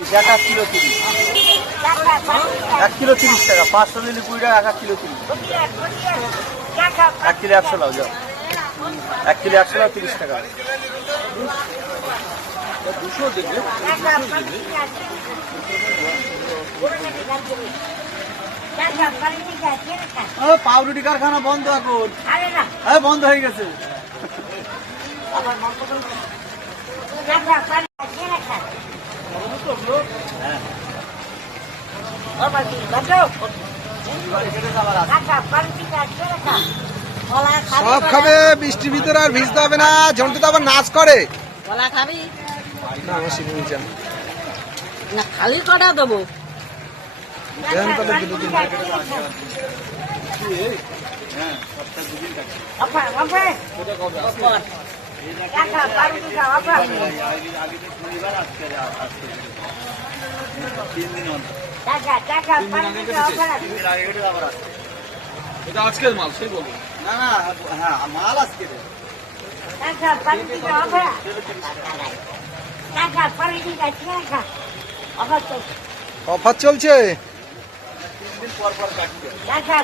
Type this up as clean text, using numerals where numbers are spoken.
এক kilo 30, 1 kilo 30 টাকা, 500 নিলে 20 টাকা, 1 কিলো 30, 1 কিলো 100 লাও যাও, 1 কিলো 100 লাও 30 টাকা। 200 দেবে, পাউরুটি কারখানা বন্ধ এখন, বন্ধ হয়ে গেছে। সব খাবে, বৃষ্টির ভিতরে আর ভিজতে হবে না। ঝন্টু তো আবার নাচ করে। কলা খাবি না আমার শিখে নিয়েছি না, খালি কটা দেবো? এটা আজকের মাল, সেই বলবো না না, হ্যাঁ মাল আজকে অফার চলছে। 3 দিন পর পর কাটবে। টাকা